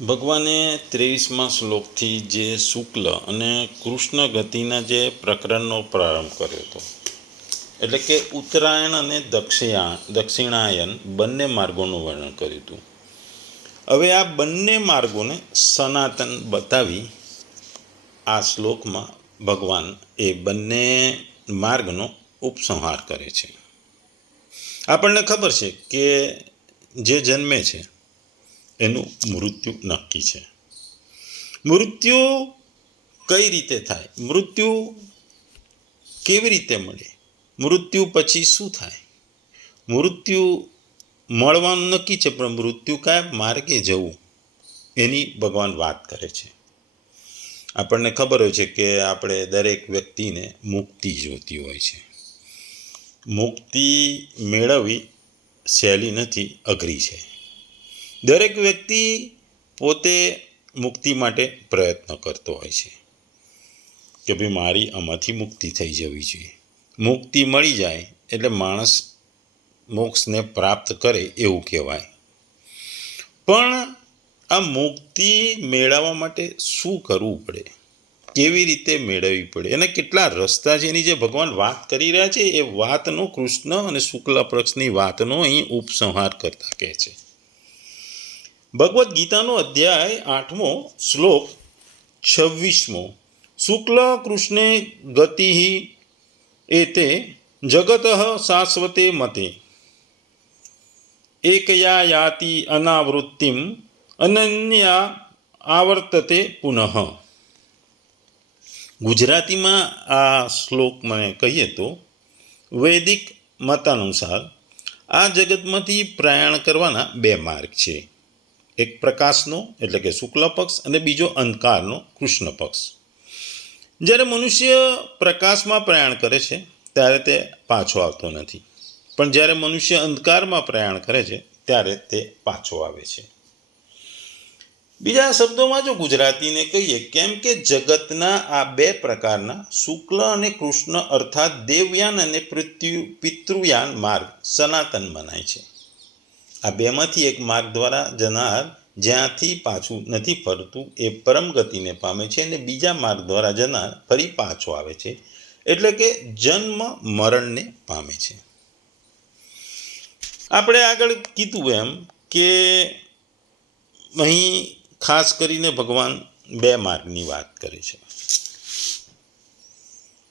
ભગવાને 23મા શ્લોકથી જે શુક્લ અને કૃષ્ણ ગતિના જે પ્રકરણનો પ્રારંભ કર્યો હતો, એટલે કે ઉત્તરાયણ અને દક્ષિણાયન બંને માર્ગોનું વર્ણન કર્યું હતું. હવે આ બંને માર્ગોને સનાતન બતાવી આ શ્લોકમાં ભગવાન એ બંને માર્ગનો ઉપસંહાર કરે છે. આપણને ખબર છે કે જે જન્મે છે એનું મૃત્યુ નક્કી છે. મૃત્યુ કઈ રીતે થાય, મૃત્યુ કેવી રીતે મળે, મૃત્યુ પછી શું થાય, મૃત્યુ મળવાનું નક્કી છે, પણ મૃત્યુ કયા માર્ગે જવું એની ભગવાન વાત કરે છે. આપણને ખબર હોય છે કે આપણે દરેક વ્યક્તિને મુક્તિ જોતી હોય છે. મુક્તિ મેળવવી સહેલી નથી, અઘરી છે. દરેક વ્યક્તિ પોતે મુક્તિ માટે પ્રયત્ન કરતો હોય છે કે ભાઈ મારી આમાંથી મુક્તિ થઈ જવી જોઈએ. મુક્તિ મળી જાય એટલે માણસ મોક્ષને પ્રાપ્ત કરે એવું કહેવાય. પણ આ મુક્તિ મેળવવા માટે શું કરવું પડે, કેવી રીતે મેળવવી પડે, અને કેટલા રસ્તા છે એની જે ભગવાન વાત કરી રહ્યા છે એ વાતનો કૃષ્ણ અને શુક્લ પક્ષની વાતનો અહીં ઉપસંહાર કરતા કહે છે. ભગવદ્ ગીતાનો અધ્યાય 8મો શ્લોક 26મો. શુક્લ કૃષ્ણે ગતિ એતે જગત શાશ્વતે મતે એકયા યાતિ અનાવૃત્તિમ અનન્યા આવર્તતે પુનઃ. ગુજરાતીમાં આ શ્લોક મને કહીએ તો વૈદિક મતાનુસાર આ જગતમાંથી પ્રયાણ કરવાના બે માર્ગ છે. એક પ્રકાશનો એટલે કે શુક્લ પક્ષ અને બીજો અંધકારનો કૃષ્ણ પક્ષ. જ્યારે મનુષ્ય પ્રકાશમાં પ્રયાણ કરે છે ત્યારે તે પાછો આવતો નથી, પણ જ્યારે મનુષ્ય અંધકારમાં પ્રયાણ કરે છે ત્યારે તે પાછો આવે છે. બીજા શબ્દોમાં જો ગુજરાતીને કહીએ, કેમ કે જગતના આ બે પ્રકારના શુક્લ અને કૃષ્ણ અર્થાત દેવયાન અને પિતૃયાન માર્ગ સનાતન મનાય છે. આ બેમાંથી એક માર્ગ દ્વારા જનાર જ્યાંથી પાછું નથી ફરતું એ પરમ ગતિને પામે છે, અને બીજા માર્ગ દ્વારા જનાર ફરી પાછો આવે છે, એટલે કે જન્મ મરણને પામે છે. આપણે આગળ કીધું એમ કે અહીં ખાસ કરીને ભગવાન બે માર્ગની વાત કરે છે.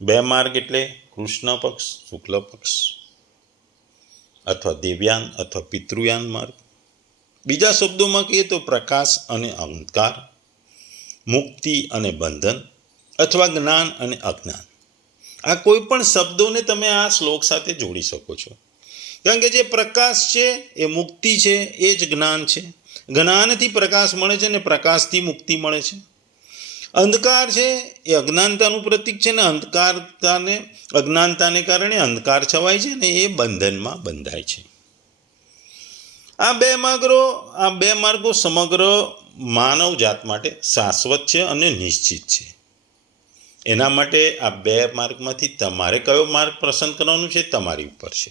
બે માર્ગ એટલે કૃષ્ણ પક્ષ, શુક્લ પક્ષ, અથવા દેવયાન અથવા પિતૃયાન માર્ગ. બીજા શબ્દોમાં કહીએ તો પ્રકાશ અને અંધકાર, મુક્તિ અને બંધન, અથવા જ્ઞાન અને અજ્ઞાન. આ કોઈ પણ શબ્દોને તમે આ શ્લોક સાથે જોડી શકો છો, કારણ કે જે પ્રકાશ છે એ મુક્તિ છે, એ જ જ્ઞાન છે. જ્ઞાનથી પ્રકાશ મળે છે અને પ્રકાશથી મુક્તિ મળે છે. અંધકાર છે એ અજ્ઞાનતાનું પ્રતીક છે, ને અજ્ઞાનતાને કારણે અંધકાર છવાય છે ને એ બંધનમાં બંધાય છે. આ બે માર્ગો સમગ્ર માનવ જાત માટે શાશ્વત છે અને નિશ્ચિત છે. એના માટે આ બે માર્ગમાંથી તમારે કયો માર્ગ પસંદ કરવાનો છે તમારી ઉપર છે.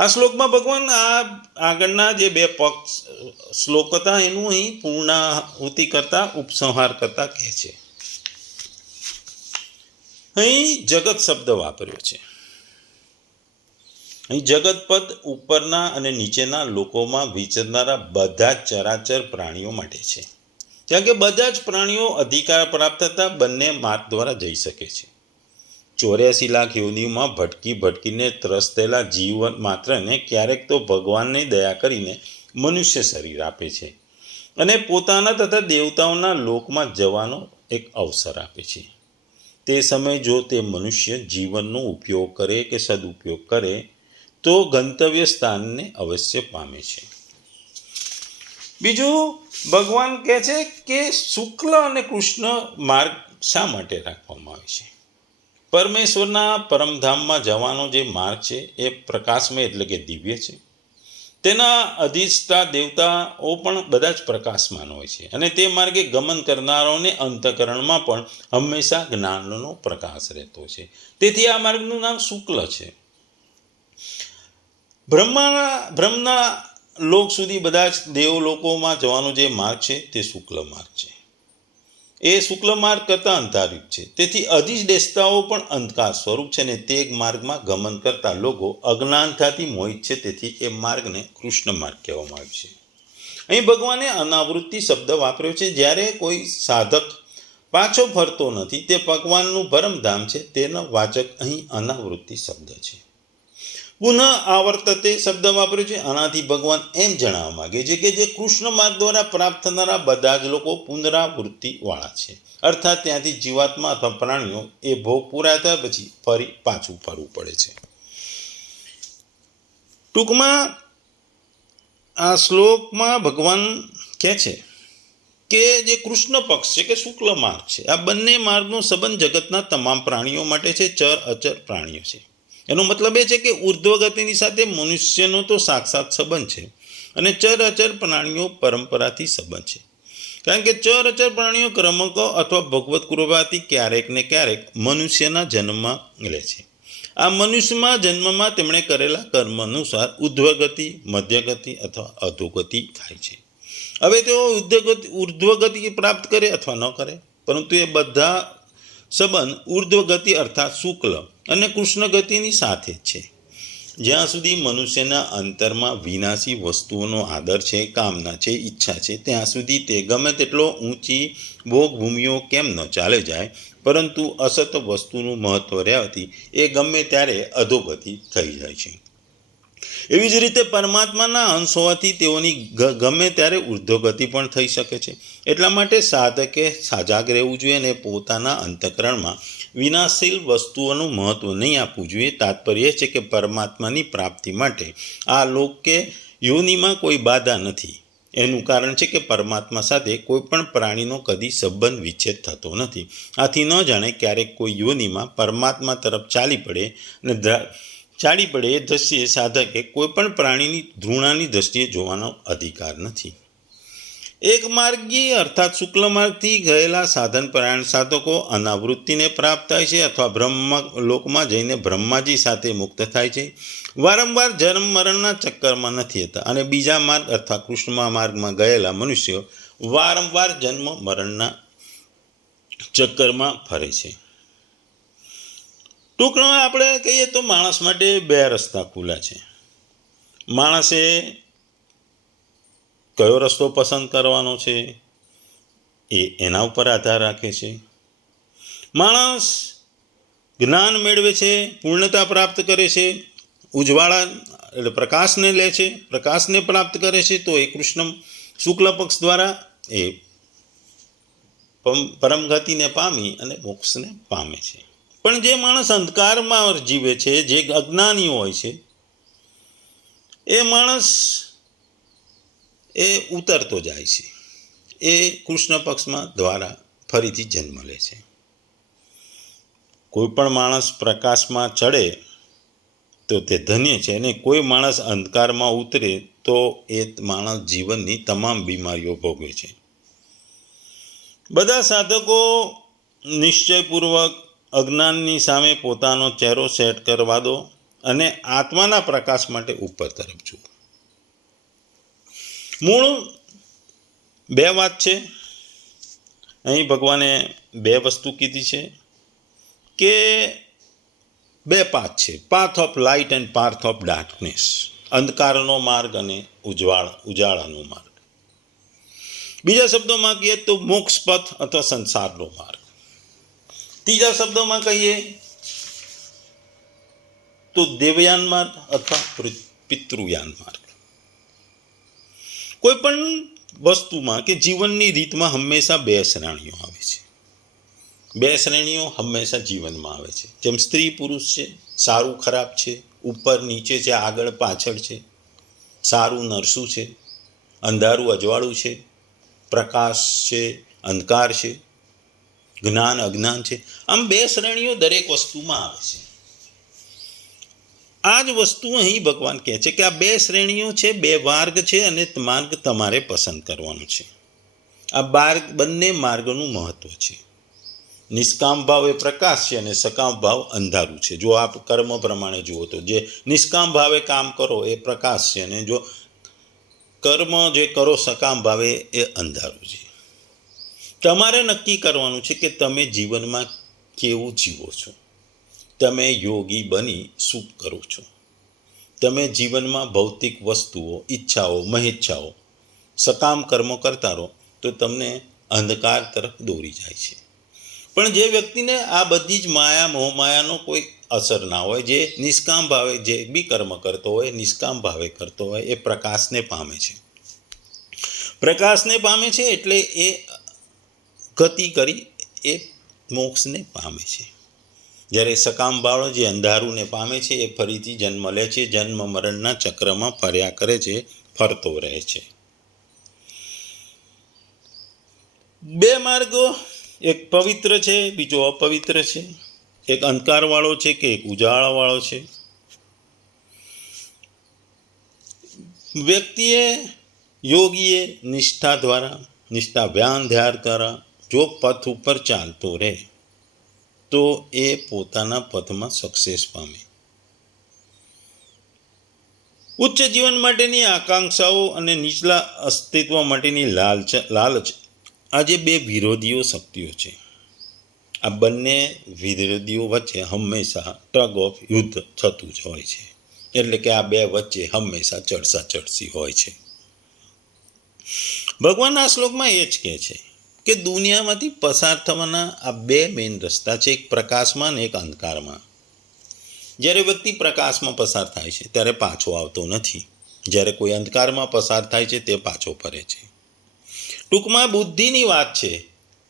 આ શ્લોકમાં ભગવાન આ આગળના જે બે પક્ષ શ્લોક હતા એનું અહીં પૂર્ણાહુતિ કરતા ઉપસંહાર કરતા કહે છે. અહીં જગત શબ્દ વાપર્યો છે. અહીં જગત પદ ઉપરના અને નીચેના લોકોમાં વિચરનારા બધા જ ચરાચર પ્રાણીઓ માટે છે, કારણ કે બધા જ પ્રાણીઓ અધિકાર પ્રાપ્ત થતા બંને માર્ગ દ્વારા જઈ શકે છે. 84 લાખ યોનિમાં ભટકીને ત્રસ્તેલા જીવન માત્રને ક્યારેક તો ભગવાનની દયા કરીને મનુષ્ય શરીર આપે છે અને પોતાના તથા દેવતાઓના લોકમાં જવાનો એક અવસર આપે છે. તે સમયે જો તે મનુષ્ય જીવનનો ઉપયોગ કરે કે સદુપયોગ કરે તો ગંતવ્ય સ્થાનને અવશ્ય પામે છે. બીજું ભગવાન કહે છે કે શુક્લ અને કૃષ્ણ માર્ગ શા માટે રાખવામાં આવે છે. પરમેશ્વરના પરમધામમાં જવાનો જે માર્ગ છે એ પ્રકાશમય એટલે કે દિવ્ય છે. તેના અધિષ્ઠા દેવતાઓ પણ બધા જ પ્રકાશમાન હોય છે, અને તે માર્ગે ગમન કરનારાઓને અંતઃકરણમાં પણ હંમેશા જ્ઞાનનો પ્રકાશ રહેતો છે. તેથી આ માર્ગનું નામ શુક્લ છે. બ્રહ્મના લોક સુધી બધા જ દેવલોકોમાં જવાનો જે માર્ગ છે તે શુક્લ માર્ગ છે. એ શુક્લ માર્ગ કરતાં અંધારયુક્ત છે. તેથી અધિદેવતાઓ પણ અંધકાર સ્વરૂપ છે ને તે માર્ગમાં ગમન કરતા લોકો અજ્ઞાનતાથી મોહિત છે. તેથી એ માર્ગને કૃષ્ણ માર્ગ કહેવામાં આવ્યો છે. અહીં ભગવાને અનાવૃત્તિ શબ્દ વાપર્યો છે. જ્યારે કોઈ સાધક પાછો ફરતો નથી તે ભગવાનનું પરમધામ છે તેનો વાચક અહીં અનાવૃત્તિ શબ્દ છે. પુનઃ આવર્તતે શબ્દ વાપર્યો છે. આનાથી ભગવાન એમ જણાવવા માગે છે કે જે કૃષ્ણ માર્ગ દ્વારા પ્રાપ્ત થનારા બધા જ લોકો પુનરાવૃત્તિવાળા છે. અર્થાત ત્યાંથી જીવાત્મા અથવા પ્રાણીઓ એ ભોગ પૂરા થયા પછી ફરી પાછું ફરવું પડે છે. ટૂંકમાં આ શ્લોકમાં ભગવાન કહે છે કે જે કૃષ્ણ પક્ષ છે કે શુક્લ માર્ગ છે, આ બંને માર્ગનો સંબંધ જગતના તમામ પ્રાણીઓ માટે છે, ચર અચર પ્રાણીઓ છે. એનો મતલબ એ છે કે ઉર્ધ્વ ગતિની સાથે મનુષ્યનો તો સાક્ષાત સંબંધ છે અને ચર અચર પ્રાણીઓ પરંપરાથી સંબંધ છે. કારણ કે ચર અચર પ્રાણીઓ ક્રમકો અથવા ભગવત કૃપાથી ક્યારેક ને ક્યારેક મનુષ્યના જન્મમાં લે છે. આ મનુષ્યમાં જન્મમાં તેમણે કરેલા કર્મ અનુસાર ઉર્ધ્વગતિ, મધ્યગતિ અથવા અધોગતિ થાય છે. હવે તેઓ ઉર્ધ્વગતિ પ્રાપ્ત કરે અથવા ન કરે, પરંતુ એ બધા સંબંધ ઉર્ધ્વગતિ અર્થાત શુક્લ અને કૃષ્ણ ગતિની સાથે જ છે. જ્યાં સુધી મનુષ્યના અંતરમાં વિનાશી વસ્તુઓનો આદર છે, કામના છે, ઈચ્છા છે, ત્યાં સુધી તે ગમે તેટલો ઊંચી ભોગભૂમિઓ કેમ ન ચાલે જાય, પરંતુ અસત વસ્તુનું મહત્ત્વ રહેવાથી એ ગમે ત્યારે અધોગતિ થઈ જાય છે. એવી જ રીતે પરમાત્માના અંશ હોવાથી તેઓની ગમે ત્યારે ઉર્ધ્વગતિ પણ થઈ શકે છે. એટલા માટે સાધકે સજાગ રહેવું જોઈએ અને પોતાના અંતઃકરણમાં વિનાશશીલ વસ્તુઓનું મહત્ત્વ નહીં આપવું જોઈએ. તાત્પર્ય એ છે કે પરમાત્માની પ્રાપ્તિ માટે આ લોક કે યોનિમાં કોઈ બાધા નથી. એનું કારણ છે કે પરમાત્મા સાથે કોઈ પણ પ્રાણીનો કદી સંબંધ વિચ્છેદ થતો નથી. આથી ન જાણે ક્યારેક કોઈ યોનિમાં પરમાત્મા તરફ ચાલી પડે એ દ્રષ્ટિએ સાધકે કોઈ પણ પ્રાણીની ધૃણાની દ્રષ્ટિએ જોવાનો અધિકાર નથી. એક માર્ગી અર્થાત શુક્લ માર્ગથી ગયેલા સાધન પરાયણ સાધકો અનાવૃત્તિને પ્રાપ્ત થાય છે અથવા બ્રહ્મ લોકમાં જઈને બ્રહ્માજી સાથે મુક્ત થાય છે. વારંવાર જન્મ મરણના ચક્કરમાં નથી હતા. અને બીજા માર્ગ અર્થાત કૃષ્ણ માર્ગમાં ગયેલા મનુષ્યો વારંવાર જન્મ મરણના ચક્કરમાં ફરે છે. ટૂંકમાં આપણે કહીએ તો માણસ માટે બે રસ્તા ખુલ્લા છે. માણસે કયો રસ્તો પસંદ કરવાનો છે એ એના ઉપર આધાર રાખે છે. માણસ જ્ઞાન મેળવે છે, પૂર્ણતા પ્રાપ્ત કરે છે, ઉજવાળા એટલે પ્રકાશને લે છે, પ્રકાશને પ્રાપ્ત કરે છે, તો એ કૃષ્ણ શુક્લ પક્ષ દ્વારા એ પરમગતિને પામી અને મોક્ષને પામે છે. પણ જે માણસ અંધકારમાં જીવે છે, જે અજ્ઞાની હોય છે, એ માણસ એ ઉતરતો જાય છે. એ કૃષ્ણ પક્ષમાં દ્વારા ફરીથી જન્મ લે છે. કોઈ પણ માણસ પ્રકાશમાં ચડે તો તે ધન્ય છે, અને કોઈ માણસ અંધકારમાં ઉતરે તો એ માણસ જીવનની તમામ બીમારીઓ ભોગવે છે. બધા સાધકો નિશ્ચયપૂર્વક અજ્ઞાનની સામે પોતાનો ચહેરો સેટ કરવા દો અને આત્માના પ્રકાશ માટે ઉપર તરફ જુઓ. મૂળ બે વાત છે. અહીં ભગવાને બે વસ્તુ કીધી છે કે બે પાથ છે, path of light and path of darkness, અંધકારનો માર્ગ અને ઉજાળાનો માર્ગ. બીજા શબ્દોમાં કહીએ તો મોક્ષ પથ અથવા સંસારનો માર્ગ. ત્રીજા શબ્દોમાં કહીએ તો દેવયાન માર્ગ અથવા પિતૃયાન માર્ગ. કોઈ પણ વસ્તુમાં કે જીવનની રીતમાં હંમેશા બે શ્રેણીઓ આવે છે. બે શ્રેણીઓ હંમેશા જીવનમાં આવે છે. જેમ સ્ત્રી પુરુષ છે, સારું ખરાબ છે, ઉપર નીચે છે, આગળ પાછળ છે, સારું નરસું છે, અંધારું અજવાળું છે, પ્રકાશ છે, અંધકાર છે, જ્ઞાન અજ્ઞાન છે. આમ બે શ્રેણીઓ દરેક વસ્તુમાં આવે છે. આ જ વસ્તુ અહીં ભગવાન કહે છે કે આ બે શ્રેણીઓ છે, બે માર્ગ છે, અને માર્ગ તમારે પસંદ કરવાનો છે. આ બંને માર્ગનું મહત્ત્વ છે. નિષ્કામ ભાવ એ પ્રકાશ છે અને સકામ ભાવ અંધારું છે. જો આપ કર્મ પ્રમાણે જુઓ તો જે નિષ્કામ ભાવે કામ કરો એ પ્રકાશ છે, અને જો કર્મ જે કરો સકામ ભાવે એ અંધારું છે. તમારે નક્કી કરવાનું છે કે તમે જીવનમાં કેવું જીવો છો. તમે યોગી બની શું કરો છો. તમે જીવનમાં ભૌતિક વસ્તુઓ, ઈચ્છાઓ, મહેચ્છાઓ, સકામ કર્મો કરતા રહો તો તમને અંધકાર તરફ દોરી જાય છે. પણ જે વ્યક્તિને આ બધી જ માયા, મોહમાયાનો કોઈ અસર ના હોય, જે નિષ્કામ ભાવે જે બી કર્મ કરતો હોય, નિષ્કામ ભાવે કરતો હોય, એ પ્રકાશને પામે છે. પ્રકાશને પામે છે એટલે એ ગતિ કરી એ મોક્ષને પામે છે. જ્યારે સકામ ભાવ જે અંધારુંને પામે છે એ ફરીથી જન્મ લે છે, જન્મ મરણના ચક્રમાં ફર્યા કરે છે, ફરતો રહે છે. બે માર્ગો, એક પવિત્ર છે, બીજો અપવિત્ર છે. એક અંધકારવાળો છે કે એક ઉજાળાવાળો છે. વ્યક્તિએ, યોગીએ નિષ્ઠા દ્વારા, નિષ્ઠા ધ્યાન દ્વારા જો પથ ઉપર ચાલતો રહે તો એ પોતાના પથમાં સક્સેસ પામે. ઉચ્ચ જીવન માટેની આકાંક્ષાઓ અને નીચલા અસ્તિત્વ માટેની લાલચ આજે બે વિરોધીઓ શક્તિઓ છે. આ બંને વિરોધીઓ વચ્ચે હંમેશા ટગ ઓફ યુદ્ધ થતું જ હોય છે. એટલે કે આ બે વચ્ચે હંમેશા ચડસી હોય છે. ભગવાન આ શ્લોકમાં એ જ કહે છે કે દુનિયામાંથી પસાર થવાના આ બે મેઇન રસ્તા છે, એક પ્રકાશમાં અને એક અંધકારમાં. જ્યારે વ્યક્તિ પ્રકાશમાં પસાર થાય છે ત્યારે પાછો આવતો નથી. જ્યારે કોઈ અંધકારમાં પસાર થાય છે તે પાછો ફરે છે. ટૂંકમાં બુદ્ધિની વાત છે,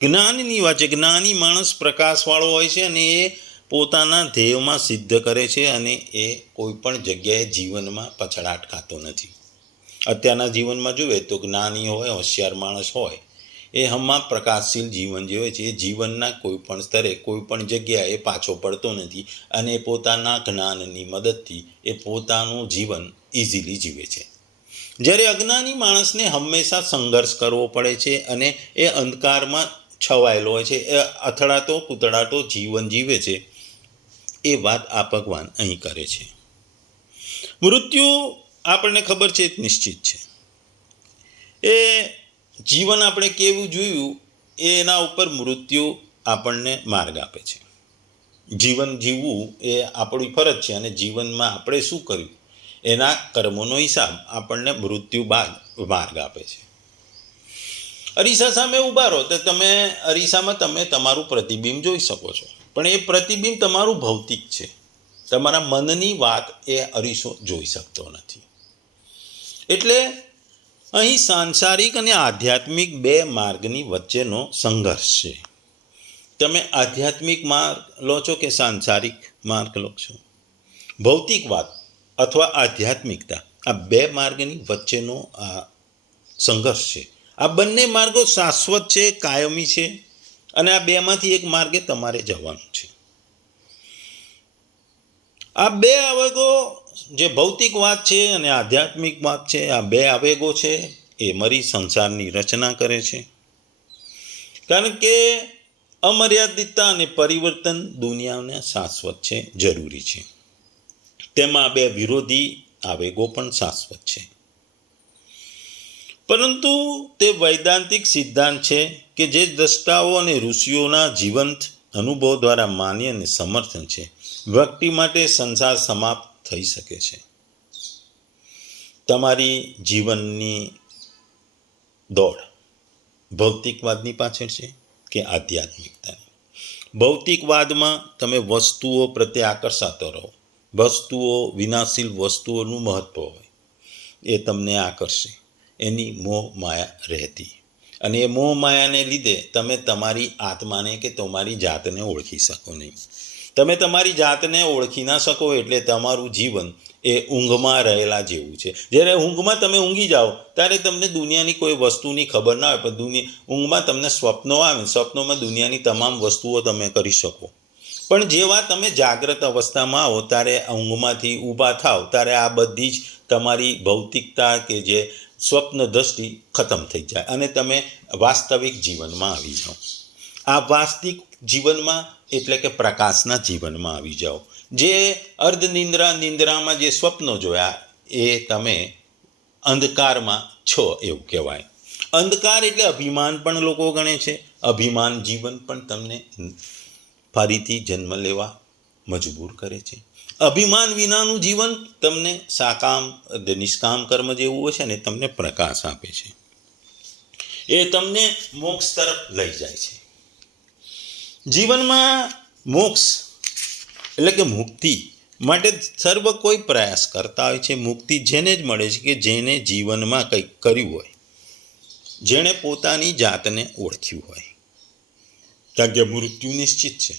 જ્ઞાનની વાત છે. જ્ઞાની માણસ પ્રકાશવાળો હોય છે અને એ પોતાના ધ્યેયમાં સિદ્ધ કરે છે અને એ કોઈ પણ જગ્યાએ જીવનમાં પછડાટ ખાતો નથી. અત્યારના જીવનમાં જોઈએ તો જ્ઞાની હોય, હોશિયાર માણસ હોય, એ હમણાં પ્રકાશશીલ જીવન જીવે છે. એ જીવનના કોઈ પણ સ્તરે, કોઈ પણ જગ્યાએ પાછો પડતો નથી અને પોતાના જ્ઞાનની મદદથી એ પોતાનું જીવન ઇઝીલી જીવે છે. જ્યારે અજ્ઞાની માણસને હંમેશા સંઘર્ષ કરવો પડે છે અને એ અંધકારમાં છવાયેલો હોય છે, એ અથડાતો કૂતડાતો જીવન જીવે છે. એ વાત આ ભગવાન અહીં કરે છે. મૃત્યુ આપણને ખબર છે નિશ્ચિત છે. એ જીવન આપણે કેવું જોયું એના ઉપર મૃત્યુ આપણને માર્ગ આપે છે. જીવન જીવવું એ આપણી ફરજ છે અને જીવનમાં આપણે શું કર્યું એના કર્મોનો હિસાબ આપણને મૃત્યુ બાદ માર્ગ આપે છે. અરીસા સામે ઊભા રહો તો તમે અરીસામાં તમે તમારું પ્રતિબિંબ જોઈ શકો છો, પણ એ પ્રતિબિંબ તમારું ભૌતિક છે. તમારા મનની વાત એ અરીસો જોઈ શકતો નથી. એટલે અહીં સાંસારિક અને આધ્યાત્મિક બે માર્ગની વચ્ચેનો સંઘર્ષ છે. તમે આધ્યાત્મિક માર્ગ લો છો કે સાંસારિક માર્ગ લો છો. ભૌતિકવાદ અથવા આધ્યાત્મિકતા, આ બે માર્ગની વચ્ચેનો આ સંઘર્ષ છે. આ બંને માર્ગો શાશ્વત છે, કાયમી છે અને આ બેમાંથી એક માર્ગે તમારે જવાનું છે. આ બે આવેગો જે ભૌતિકવાદ છે અને આધ્યાત્મિકવાદ છે, આ બે આવેગો છે એ મરી સંસારની રચના કરે છે. કારણ કે અમર્યાદિતતા અને પરિવર્તન દુનિયાને શાશ્વત છે, જરૂરી છે. તેમાં બે વિરોધી આવેગો પણ શાશ્વત છે. પરંતુ તે વૈદાંતિક સિદ્ધાંત છે કે જે દ્રષ્ટાઓ અને ઋષિઓના જીવંત અનુભવ દ્વારા માન્ય અને સમર્થન છે. વ્યક્તિ માટે સંસાર સમાપ્ત થઈ શકે છે. તમારી જીવનની દોડ ભૌતિકવાદની પાછળ છે કે આધ્યાત્મિકતાની? ભૌતિકવાદમાં તમે વસ્તુઓ પ્રત્યે આકર્ષાતો રહો. વસ્તુઓ, વિનાશીલ વસ્તુઓનું મહત્ત્વ હોય એ તમને આકર્ષે. એની મોહ માયા રહેતી અને એ મોહ માયાને લીધે તમે તમારી આત્માને કે તમારી જાતને ઓળખી શકો નહીં. તમે તમારી જાતને ઓળખી ના શકો એટલે તમારું જીવન એ ઊંઘમાં રહેલા જેવું છે. જ્યારે ઊંઘમાં તમે ઊંઘી જાઓ ત્યારે તમને દુનિયાની કોઈ વસ્તુની ખબર ના હોય, પણ ઊંઘમાં તમને સ્વપ્નો આવે, સ્વપ્નોમાં દુનિયાની તમામ વસ્તુઓ તમે કરી શકો. પણ જેવા તમે જાગ્રત અવસ્થામાં આવો ત્યારે ઊંઘમાંથી ઊભા થાવ ત્યારે આ બધી જ તમારી ભૌતિકતા કે જે સ્વપ્ન દ્રષ્ટિ ખતમ થઈ જાય અને તમે વાસ્તવિક જીવનમાં આવી જાઓ. આ વાસ્તવિક જીવનમાં એટલે કે પ્રકાશના જીવનમાં આવી જાઓ. જે નિંદ્રામાં જે સ્વપ્નો જોયા એ તમે અંધકારમાં છો એવું કહેવાય. અંધકાર એટલે અભિમાન પણ લોકો ગણે છે. અભિમાન જીવન પણ તમને ફરીથી જન્મ લેવા મજબૂર કરે છે. અભિમાન વિનાનું જીવન તમને સાકામ નિષ્કામ કર્મ જેવું હોય છે ને તમને પ્રકાશ આપે છે. એ તમને મોક્ષ તરફ લઈ જાય છે. જીવનમાં મોક્ષ એટલે કે મુક્તિ માટે સર્વ કોઈ પ્રયાસ કરતા હોય છે. મુક્તિ જેને જ મળે છે કે જેને જીવનમાં કંઈક કર્યું હોય, જેણે પોતાની જાતને ઓળખ્યું હોય. કારણ કે મૃત્યુ નિશ્ચિત છે.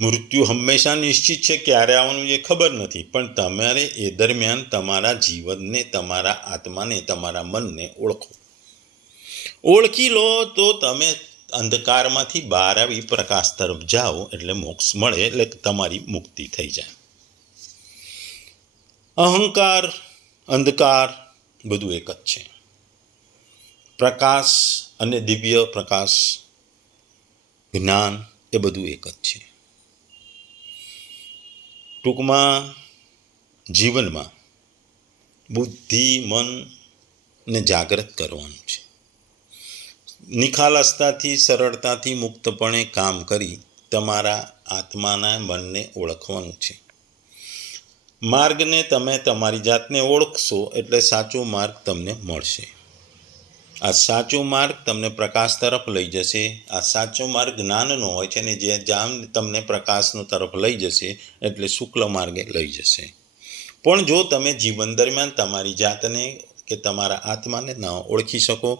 મૃત્યુ હંમેશા નિશ્ચિત છે, ક્યારે આવવાનું એ ખબર નથી. પણ તમારે એ દરમિયાન તમારા જીવનને, તમારા આત્માને, તમારા મનને ઓળખી લો તો તમે અંધકારમાંથી બહાર આવી પ્રકાશ તરફ જાઓ એટલે મોક્ષ મળે, એટલે તમારી મુક્તિ થઈ જાય. અહંકાર, અંધકાર બધું એક જ છે. પ્રકાશ અને દિવ્ય પ્રકાશ, જ્ઞાન એ બધું એક જ છે. ટૂંકમાં જીવનમાં બુદ્ધિ, મનને જાગૃત કરવાનું છે. નિખાલસતાથી, સરળતાથી, મુક્તપણે કામ કરી તમારા આત્માના મનને ઓળખવાનું છે. માર્ગને તમે તમારી જાતને ઓળખશો એટલે સાચો માર્ગ તમને મળશે. આ સાચો માર્ગ તમને પ્રકાશ તરફ લઈ જશે. આ સાચો માર્ગ જ્ઞાનનો હોય છે ને જ્યાં તમને પ્રકાશનો તરફ લઈ જશે એટલે શુક્લ માર્ગે લઈ જશે. પણ જો તમે જીવન દરમિયાન તમારી જાતને કે તમારા આત્માને ન ઓળખી શકો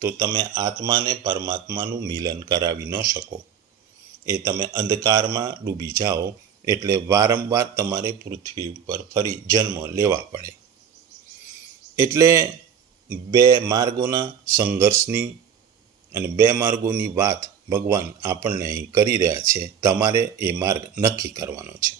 તો તમે આત્માને પરમાત્માનું મિલન કરાવી ન શકો. એ તમે અંધકારમાં ડૂબી જાઓ એટલે વારંવાર તમારે પૃથ્વી ઉપર ફરી જન્મ લેવા પડે. એટલે બે માર્ગોના સંઘર્ષની અને બે માર્ગોની વાત ભગવાન આપણને અહીં કરી રહ્યા છે. તમારે એ માર્ગ નક્કી કરવાનો છે.